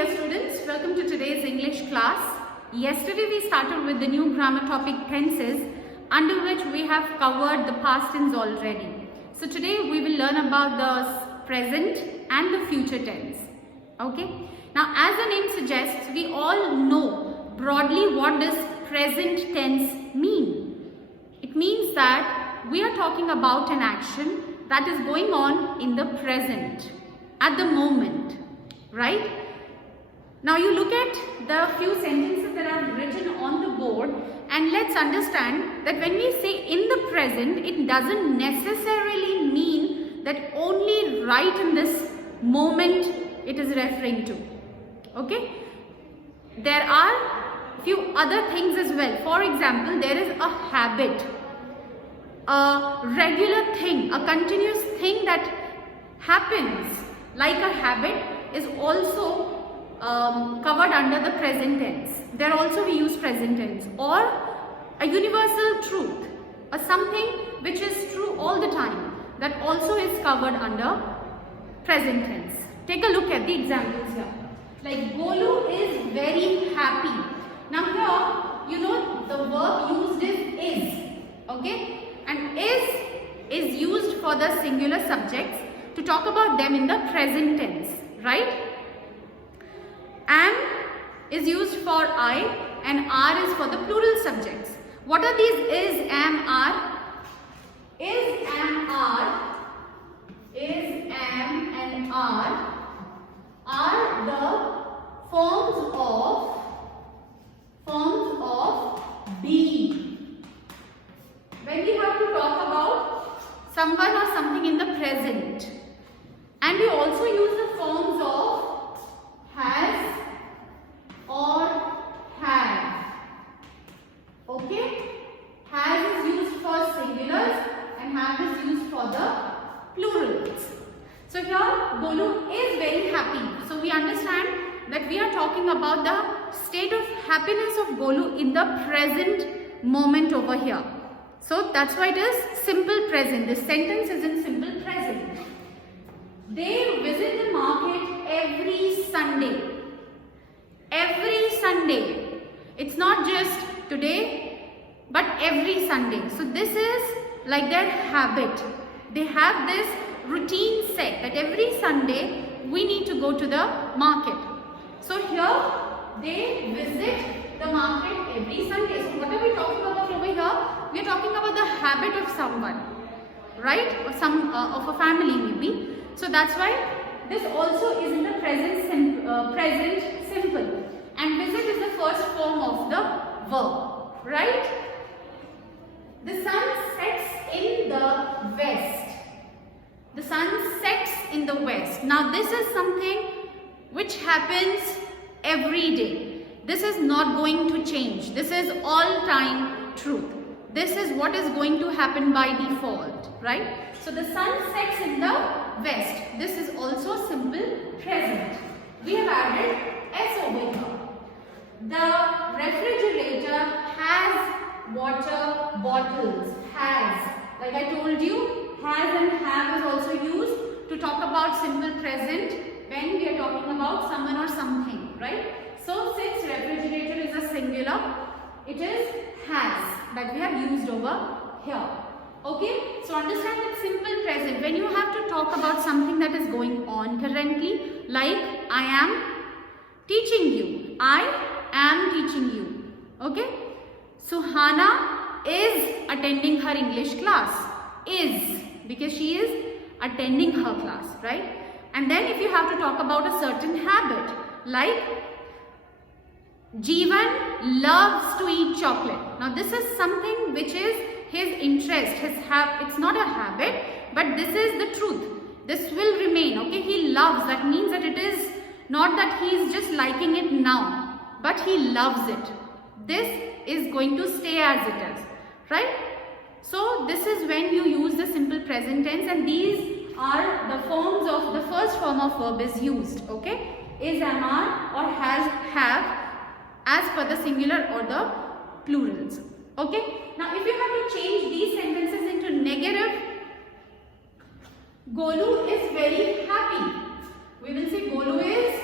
dear students, welcome to today's English class. Yesterday we started with the new grammar topic tenses, under which we have covered the past tense already. So today we will learn about the present and the future tense. Okay. Now as the name suggests, we all know broadly what does present tense mean. It means that we are talking about an action that is going on in the present, at the moment, right? Now you look at the few sentences that are written on the board, and let's understand that when we say in the present, it doesn't necessarily mean that only right in this moment it is referring to. Okay? There are few other things as well. For example, there is a habit, a regular thing, a continuous thing that happens like a habit is also covered under the present tense. There also we use present tense. Or a universal truth, or something which is true all the time, that also is covered under present tense. Take a look at the examples here. Like Golu is very happy. Now here, you know the verb used is. Okay? And is used for the singular subjects to talk about them in the present tense. Right? Am is used for I and are is for the plural subjects. What are these is, am, are? Is, am, and are the forms of be. When we have to talk about someone or something in the present, and we also use the forms of has or have. Okay? Has is used for singulars and have is used for the plurals. So here Golu is very happy. So we understand that we are talking about the state of happiness of Golu in the present moment over here. So that's why it is simple present. This sentence is in simple present. They visit the market every Sunday. Every Sunday. It's not just today, but every Sunday. So this is like their habit. They have this routine set that every Sunday we need to go to the market. So here they visit the market every Sunday. So what are we talking about over here? We are talking about the habit of someone, right? Or some of a family maybe. So that's why this also is in the present simple. And visit is the first form of the verb, right? The sun sets in the west. The sun sets in the west. Now this is something which happens every day. This is not going to change. This is all time truth. This is what is going to happen by default, right? So the sun sets in the west. This is also simple present. We have added S over here. The refrigerator has water bottles. Has. Like I told you, has and have is also used to talk about simple present when we are talking about someone or something, right? So since refrigerator is a singular, it is has that we have used over here. Okay? So understand that simple present, when you have to talk about something that is going on currently, like I am teaching you. I am teaching you. Okay? So Hana is attending her English class. Is, because she is attending her class, right? And then if you have to talk about a certain habit, like Jeevan loves to eat chocolate. Now this is something which is his interest, it's not a habit, but this is the truth. This will remain, okay? He loves, that means that it is not that he is just liking it now, but he loves it. This is going to stay as it is, right? So this is when you use the simple present tense, and these are the forms of, the first form of verb is used, okay? Is, am, are, or has, have, as per the singular or the plurals. Okay? Now if you have to change these sentences into negative, Golu is very happy. We will say Golu is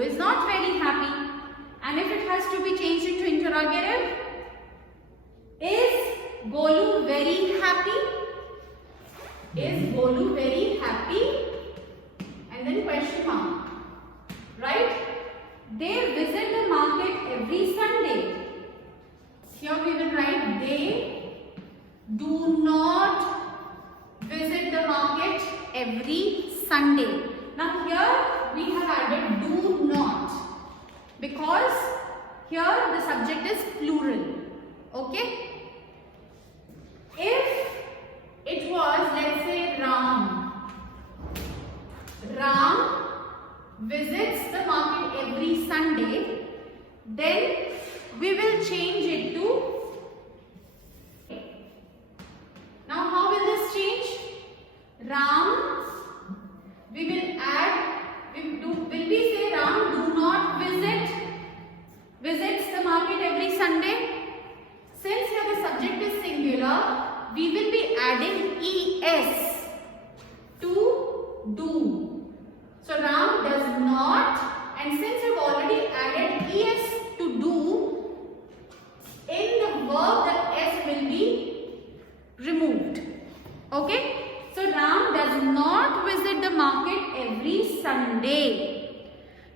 Golu is not very happy. And if it has to be changed into interrogative, is Golu very happy? Is Golu very happy? And then question mark. Right? They visit the market every Sunday. Here we will write they do not visit the market every Sunday. Now here we have added do not because here the subject is plural. Okay? If it was, let's say, Ram visits the market every Sunday, then we will change it to. Now how will this change? Ram, we will add, will we say Ram do not visits the market every Sunday? Since here the subject is singular, we will be adding es to do. So Ram does not, and since we have already added es to do, in the verb the s will be removed. Okay? So Ram does not visit the market every Sunday.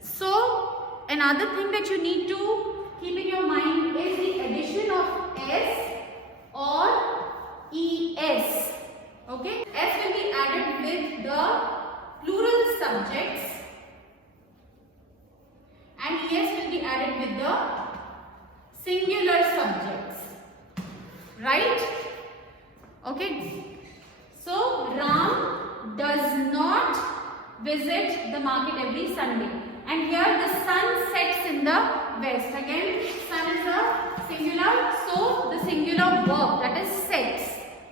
So another thing that you need to keep in your mind is the addition of s or es. Okay? S will be added with the plural subjects and es will be added with the singular subjects. Right? Okay? So Ram does not visit the market every Sunday. And here the sun sets in the west. Again, sun is a singular. So the singular verb, that is sets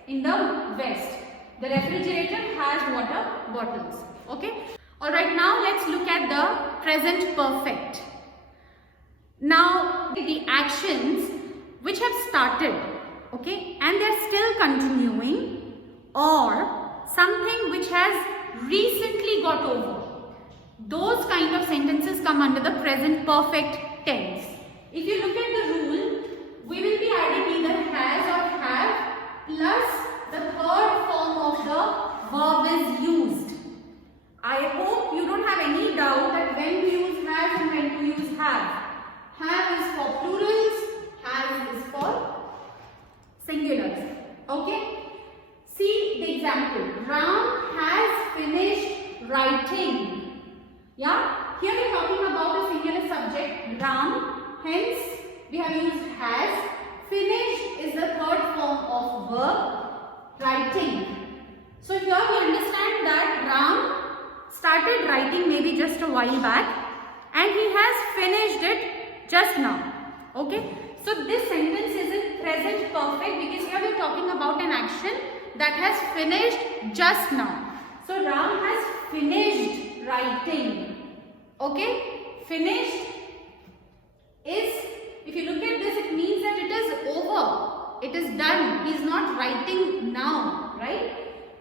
in the west. The refrigerator has water bottles. Okay. Alright, now let's look at the present perfect. Now the actions which have started, okay, and they are still continuing, or something which has recently got over. Those kind of sentences come under the present perfect tense. If you look at the rule, we will be adding either has or have plus the third form of the verb is used. I hope you don't have any doubt that when to use has and when to use have. Have is for plurals, has is for singulars. Okay? See the example. Ram has finished writing. Yeah? Here we are talking about a singular subject, Ram. Hence, we have used has. Finished is the third form of verb, writing. So here we understand that Ram started writing maybe just a while back and he has finished it just now. Okay? So this sentence is in present perfect because here we are talking about an action that has finished just now. So Ram has finished writing. Okay? Finished is, if you look at this, it means that it is over. It is done. He is not writing now, right?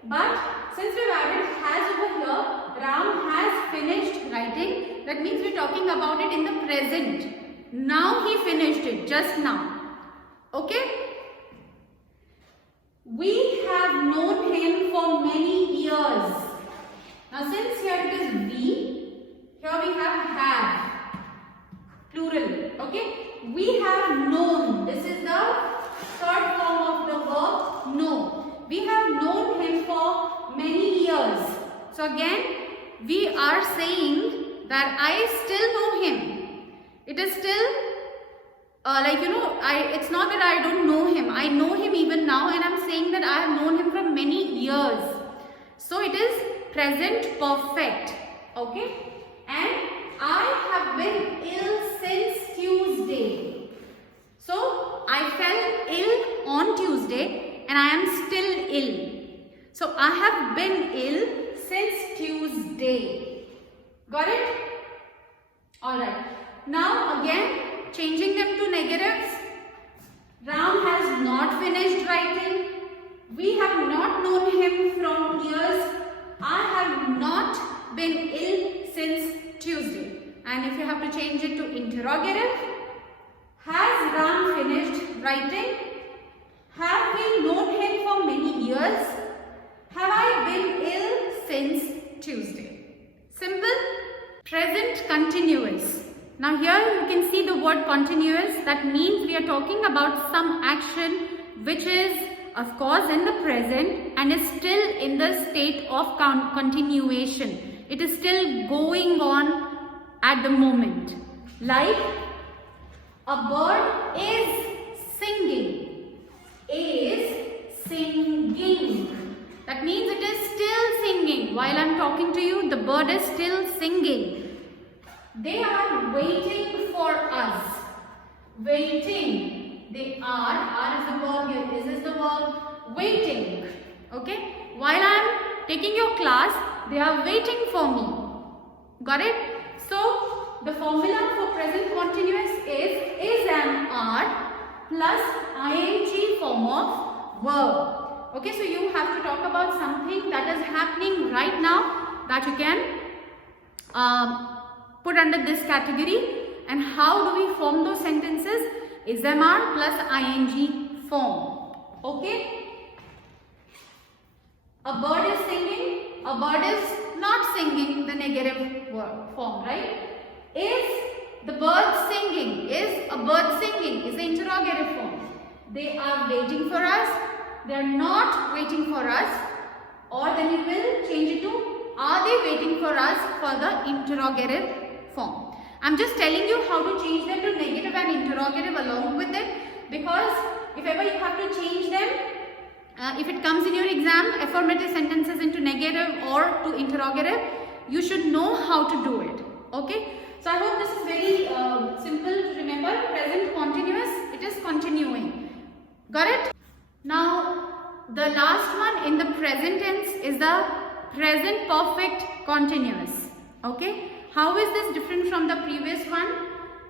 But since we have added has over here, Ram has finished writing. That means we are talking about it in the present. Now he finished it, just now. Okay? We have known him for many years. Now since here it is we, here we have plural. Okay? We have known. This is the third form of the verb know. We have known him for many years. So again, we are saying that I still know him. It is still it's not that I don't know him. I know him even now and I'm saying that I have known him for many years. So it is present perfect. Okay? And I have been ill since Tuesday. So I fell ill on Tuesday and I am still ill. So I have been ill since Tuesday. Got it? Alright. Now again, changing them to negatives. Ram has not finished writing. We have not known him from years. I have not been ill since Tuesday. And if you have to change it to interrogative, has Ram finished writing? Have we known him for many years? Have I been ill since Tuesday? Simple. Present continuous. Now here you can see the word continuous. That means we are talking about some action which is of course in the present and is still in the state of continuation. It is still going on at the moment. Like a bird is singing. Is singing. That means it is still singing. While I am talking to you, the bird is still singing. They are waiting for us. Waiting. They are is the verb here. Is this the verb? Waiting. Okay. While I am taking your class, they are waiting for me. Got it? So, the formula for present continuous is and are plus ing form of verb. Okay, so you have to talk about something that is happening right now that you can put under this category. And how do we form those sentences? Is and are plus ing form. Okay. A bird is singing. A bird is not singing, the negative word form, right? Is the bird singing? Is a bird singing? Is the interrogative form. They are waiting for us. They are not waiting for us. Or then you will change it to are they waiting for us for the interrogative form. I'm just telling you how to change them to negative and interrogative along with it, because if ever you have to change them, if it comes in your exam, affirmative sentences into negative or to interrogative, you should know how to do it. Okay. So I hope this is very simple to remember. Present continuous, it is continuing. Got it? Now the last one in the present tense is the present perfect continuous. Okay. How is this different from the previous one?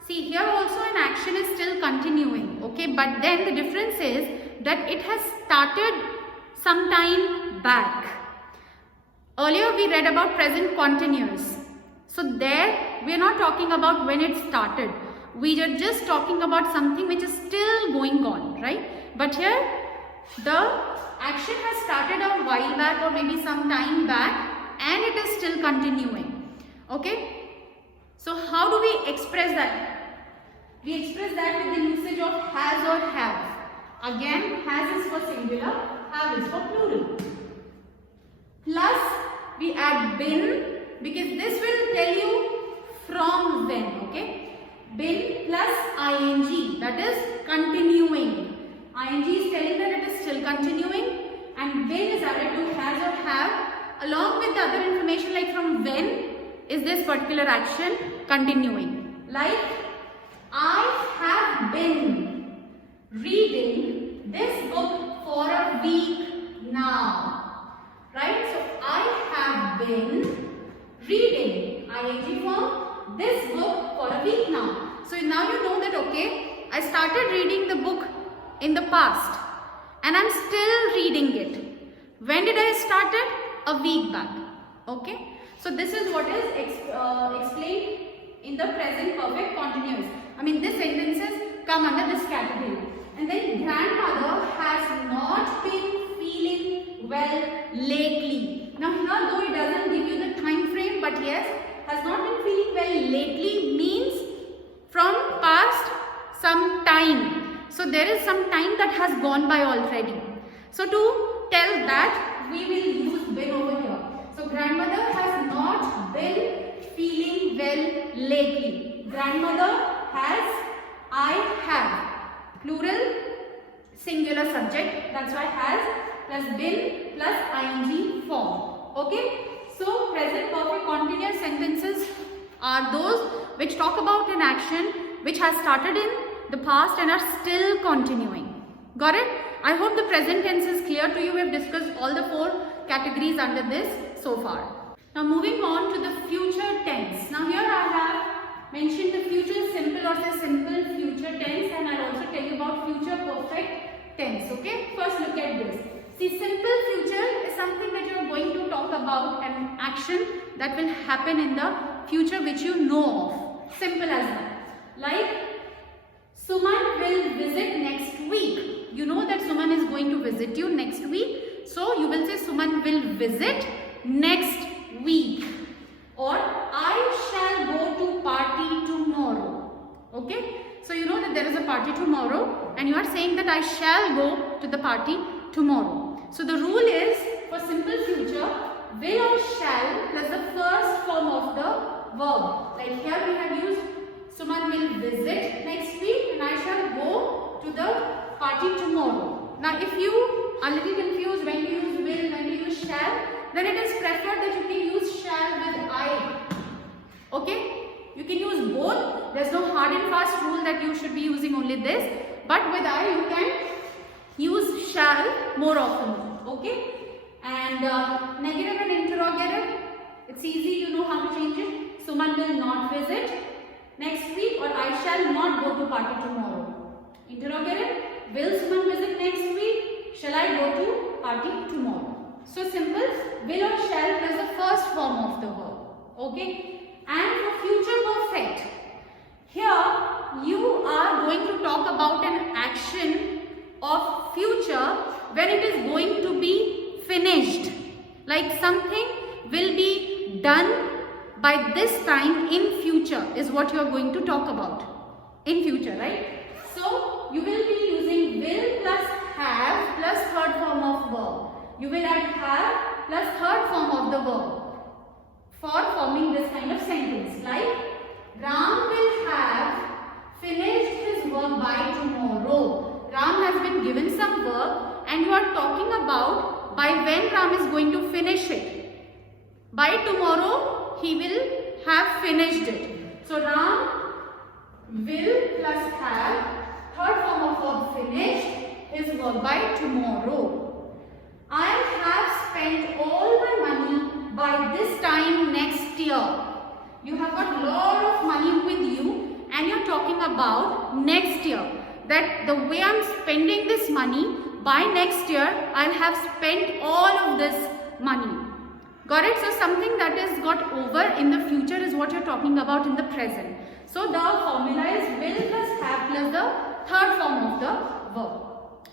See, here also an action is still continuing. Okay. But then the difference is that it has started some time back. Earlier we read about present continuous. So there we are not talking about when it started. We are just talking about something which is still going on, right? But here the action has started a while back or maybe some time back and it is still continuing. Okay? So how do we express that? We express that with the usage of has or have. Again, has is for singular, have is for plural. Plus, we add been, because this will tell you from when, okay? Been plus ing, that is continuing. Ing is telling that it is still continuing, and when is added to has or have, along with the other information like from when is this particular action continuing. Like, I have been reading this book for a week now. Right? So, I have been reading, ing form, this book for a week now. So, now you know that, okay, I started reading the book in the past and I'm still reading it. When did I start it? A week back. Okay. So, this is what is explained in the present perfect continuous. I mean, these sentences come under this category. And then grandmother has not been feeling well lately. Now here though it doesn't give you the time frame, but yes, has not been feeling well lately means from past some time. So there is some time that has gone by already. So to tell that, we will use been over here. So grandmother has not been feeling well lately. Grandmother has, I have. Plural, singular subject, that's why has plus been plus ing form. Okay. So present perfect continuous sentences are those which talk about an action which has started in the past and are still continuing. Got it? I hope the present tense is clear to you. We have discussed all the 4 categories under this so far. Now moving on to the future tense. Now here I have mentioned the future simple or the simple future tense, and I'll also tell you about future perfect tense. Okay, first look at this. See, simple future is something that you are going to talk about, an action that will happen in the future which you know of. Simple as that. Like Suman will visit next week. You know that Suman is going to visit you next week. So you will say Suman will visit next week. Or I shall go to party tomorrow. Okay. So you know that there is a party tomorrow and you are saying that I shall go to the party tomorrow. So the rule is for simple future, will or shall plus the first form of the verb. Like here we have used Suman will visit next week and I shall go to the party tomorrow. Now if you are a little confused when to use will, when to use shall, then it is preferred that you can use shall with I. Okay? You can use both. There is no hard and fast rule that you should be using only this. But with I you can use shall more often. Okay? And negative and interrogative, it's easy, you know how to change it. Suman will not visit next week or I shall not go to party tomorrow. Interrogative, will Suman visit next week? Shall I go to party tomorrow? So simple, will or shall plus the first form of the verb. Okay? And for future perfect, here you are going to talk about an action of future when it is going to be finished. Like something will be done by this time in future is what you are going to talk about. In future, right? So you will be using will plus have plus third form of verb. You will add have plus third form of the verb for forming this kind of sentence. Like Ram will have finished his work by tomorrow. Ram has been given some work and you are talking about by when Ram is going to finish it. By tomorrow he will have finished it. So Ram will plus have third form of verb finished his work by tomorrow. I have spent all my money by this time next year. You have got lot of money with you and you are talking about next year. That the way I am spending this money, by next year I will have spent all of this money. Got it? So something that is got over in the future is what you are talking about in the present. So the formula is will plus have plus the third form of the verb.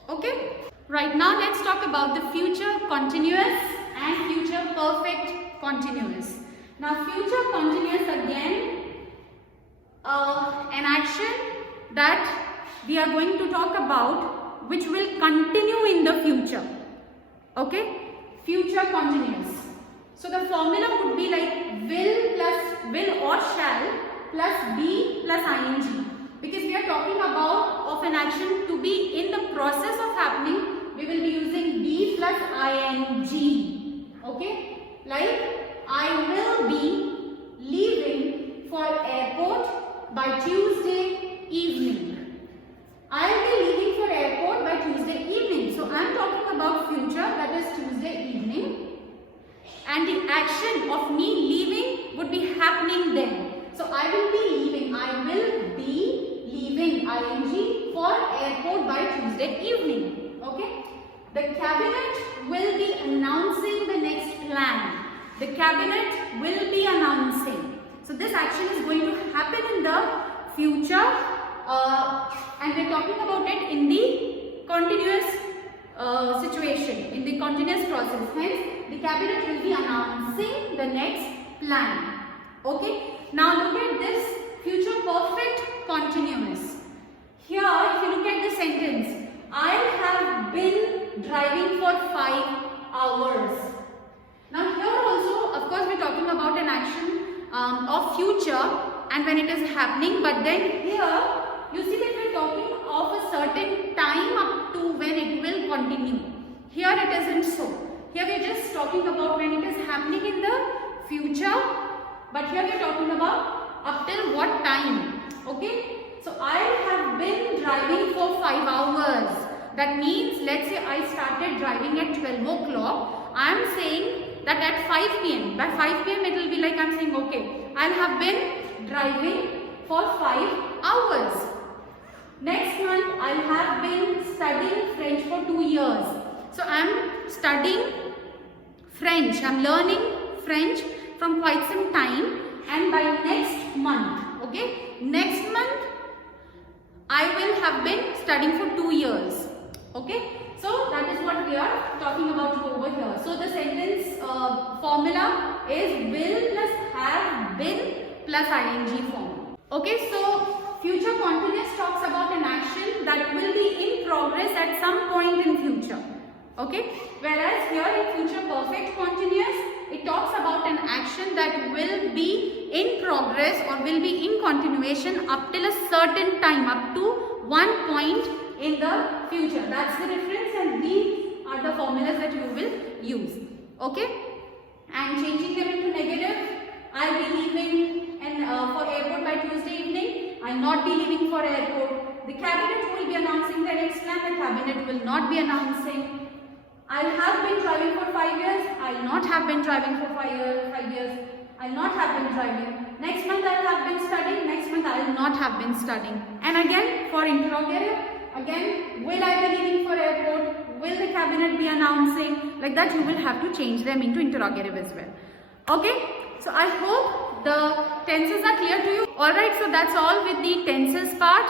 Okay? Right, now let's talk about the future continuous and future perfect continuous. Now future continuous again an action that we are going to talk about which will continue in the future. Okay? Future continuous. So the formula would be like will or shall plus be plus ing. Because we are talking about of an action to be in the process of happening, we will be using be plus ing. Okay? Like I will be leaving for airport by Tuesday evening. I will be leaving for airport by Tuesday evening. So I am talking about future, that is Tuesday evening. And the action of me leaving would be happening then. So I will be leaving. I will be leaving ing for airport by Tuesday evening. Okay. The cabinet will be announcing the next plan. The cabinet will be announcing. So this action is going to happen in the future and we are talking about it in the continuous situation, in the continuous process. Hence, the cabinet will be announcing the next plan. Okay. Now look at this future perfect continuous. Here, if you look at the sentence, I have been driving for 5 hours. Now here also, of course, we are talking about an action of future and when it is happening, but then here you see that we are talking of a certain time up to when it will continue. Here it isn't so. Here we are just talking about when it is happening in the future, but here we are talking about up till what time. Okay. So I have been driving for 5 hours. That means, let's say I started driving at 12 o'clock. I am saying that at 5 p.m. By 5 p.m. it will be like I am saying, okay, I have been driving for 5 hours. Next month, I have been studying French for 2 years. So I am studying French. I am learning French from quite some time. And by next month, Okay, next month I will have been studying for 2 years. Okay, so that is what we are talking about over here. So the sentence formula is will plus have been plus ing form. Okay, so future continuous talks about an action that will be in progress at some point in future. Okay, whereas here in future perfect continuous, it talks about an action that will be in progress or will be in continuation up till a certain time, up to one point in the future. That's the difference, and these are the formulas that you will use. Okay, and changing them into negative, I'll be leaving for airport by Tuesday evening. I'll not be leaving for airport. The cabinet will be announcing the next plan. The cabinet will not be announcing. I have been driving for 5 years. I'll not have been driving for 5 years. I'll not have been driving. Next month I'll have been studying. Next month I'll not have been studying. And again for interrogative, again will I be leaving for airport? Will the cabinet be announcing? Like that you will have to change them into interrogative as well. Okay. So I hope the tenses are clear to you. Alright, so that's all with the tenses part.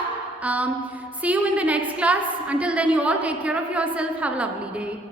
See you in the next class. Until then, you all take care of yourself. Have a lovely day.